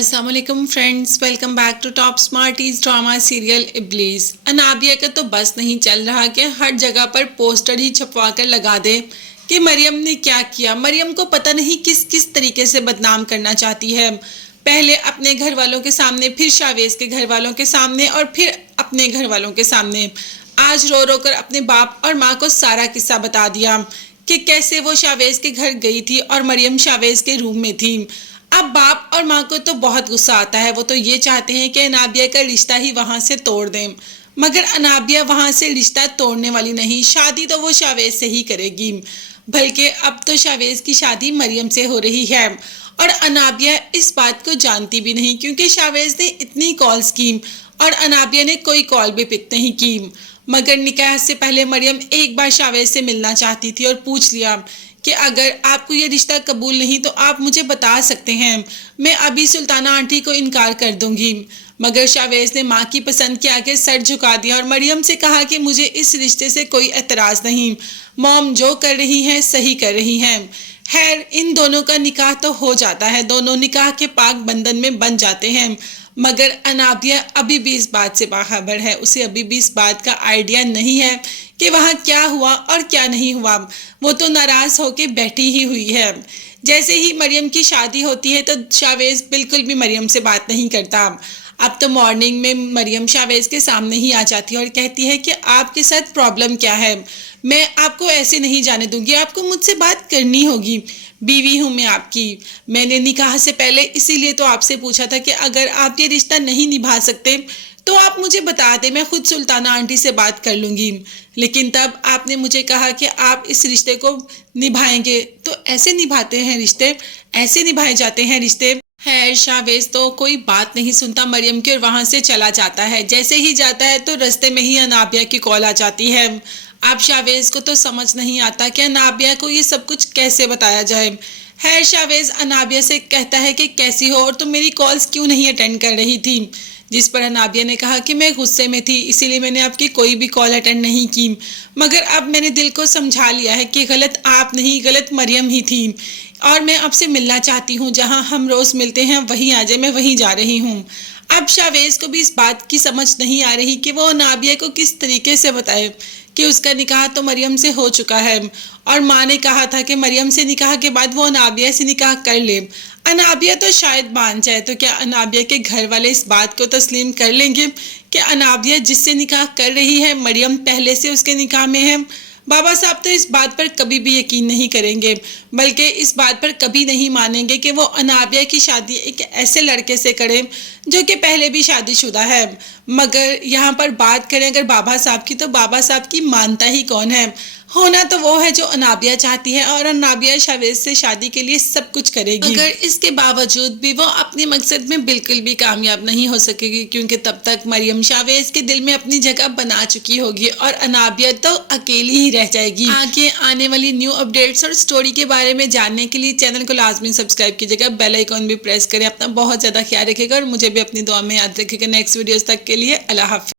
अस्सलाम वालेकुम friends, welcome back to Top Smarties drama serial Iblees. Anabia का तो बस नहीं चल रहा कि हर जगह पर पोस्टर ही छपवा कर लगा दे कि मरियम ने क्या किया। मरियम को पता नहीं किस किस तरीके से बदनाम करना चाहती है। पहले अपने घर वालों के सामने, फिर शावेज के घर वालों के सामने और फिर अपने घर वालों के सामने। आज रो रो कर अपने बाप और माँ को सारा किस्सा बता दिया कि कैसे वो शावेज के घर गई थी और मरियम शावेज के रूम में थी। अब बाप और माँ को तो बहुत गुस्सा आता है। वो तो ये चाहते हैं कि अनाबिया का रिश्ता ही वहां से तोड़ दें, मगर अनाबिया वहां से रिश्ता तोड़ने वाली नहीं। शादी तो वो शावेज से ही करेगी, बल्कि अब तो शावेज की शादी मरियम से हो रही है और अनाबिया इस बात को जानती भी नहीं, क्योंकि शावेज ने इतनी कॉल्स की और अनाबिया ने कोई कॉल भी पिक नहीं की। मगर निकाह से पहले मरियम एक बार शावेज से मिलना चाहती थी और पूछ लिया कि अगर आपको ये रिश्ता कबूल नहीं तो आप मुझे बता सकते हैं, मैं अभी सुल्ताना आंटी को इनकार कर दूंगी। मगर शावेज ने माँ की पसंद के आगे सर झुका दिया और मरियम से कहा कि मुझे इस रिश्ते से कोई एतराज़ नहीं, मॉम जो कर रही हैं सही कर रही हैं। खैर, इन दोनों का निकाह तो हो जाता है, दोनों निकाह के पाक बंधन में बन जाते हैं। मगर अनाबिया अभी भी इस बात से बाखबर है, उसे अभी भी इस बात का आइडिया नहीं है कि वहाँ क्या हुआ और क्या नहीं हुआ। वो तो नाराज होकर बैठी ही हुई है। जैसे ही मरियम की शादी होती है तो शावेज बिल्कुल भी मरियम से बात नहीं करता। अब तो मॉर्निंग में मरियम शावेज के सामने ही आ जाती है और कहती है कि आपके साथ प्रॉब्लम क्या है, मैं आपको ऐसे नहीं जाने दूंगी, आपको मुझसे बात करनी होगी। बीवी हूँ मैं आपकी, मैंने निकाह से पहले इसीलिए तो आपसे पूछा था कि अगर आप ये रिश्ता नहीं निभा सकते तो आप मुझे बता दें, मैं खुद सुल्ताना आंटी से बात कर लूँगी। लेकिन तब आपने मुझे कहा कि आप इस रिश्ते को निभाएंगे। तो ऐसे निभाते हैं रिश्ते, ऐसे निभाए जाते हैं रिश्ते। खैर, शावेज तो कोई बात नहीं सुनता मरियम की और वहाँ से चला जाता है। जैसे ही जाता है तो रास्ते में ही अनाबिया की कॉल आ जाती है। अब शावेज को तो समझ नहीं आता कि अनाबिया को ये सब कुछ कैसे बताया जाए। खैर, शावेज अनाबिया से कहता है कि कैसी हो और तुम मेरी कॉल्स क्यों नहीं अटेंड कर रही थी। जिस पर अनाबिया ने कहा कि मैं गुस्से में थी, इसीलिए मैंने आपकी कोई भी कॉल अटेंड नहीं की। मगर अब मैंने दिल को समझा लिया है कि गलत आप नहीं, गलत मरियम ही थी और मैं आपसे मिलना चाहती हूँ। जहाँ हम रोज़ मिलते हैं वहीं आ जाए, मैं वहीं जा रही हूँ। अब शावेज को भी इस बात की समझ नहीं आ रही कि वो अनाबिया को किस तरीके से बताए कि उसका निकाह तो मरियम से हो चुका है और माँ ने कहा था कि मरियम से निकाह के बाद वो अनाबिया से निकाह कर ले। अनाबिया तो शायद मान जाए, तो क्या अनाबिया के घर वाले इस बात को तस्लीम कर लेंगे कि अनाबिया जिससे निकाह कर रही है मरियम पहले से उसके निकाह में है? बाबा साहब तो इस बात पर कभी भी यकीन नहीं करेंगे, बल्कि इस बात पर कभी नहीं मानेंगे कि वो अनाबिया की शादी एक ऐसे लड़के से करे जो कि पहले भी शादीशुदा है। मगर यहाँ पर बात करें अगर बाबा साहब की, तो बाबा साहब की मानता ही कौन है? होना तो वो है जो अनाबिया चाहती है और अनाबिया शावेज से शादी के लिए सब कुछ करेगी। अगर इसके बावजूद भी वो अपने मकसद में बिल्कुल भी कामयाब नहीं हो सकेगी, क्योंकि तब तक मरियम शावेज के दिल में अपनी जगह बना चुकी होगी और अनाबिया तो अकेली ही रह जाएगी। आगे आने वाली न्यू अपडेट्स और स्टोरी के बारे में जानने के लिए चैनल को लाजमी सब्सक्राइब कीजिएगा, बेल आइकॉन भी प्रेस करें। अपना बहुत ज़्यादा ख्याल रखेगा और मुझे भी अपनी दुआ में याद रखेगा। नेक्स्ट वीडियोज़ तक के लिए अल्लाह हाफ़िज़।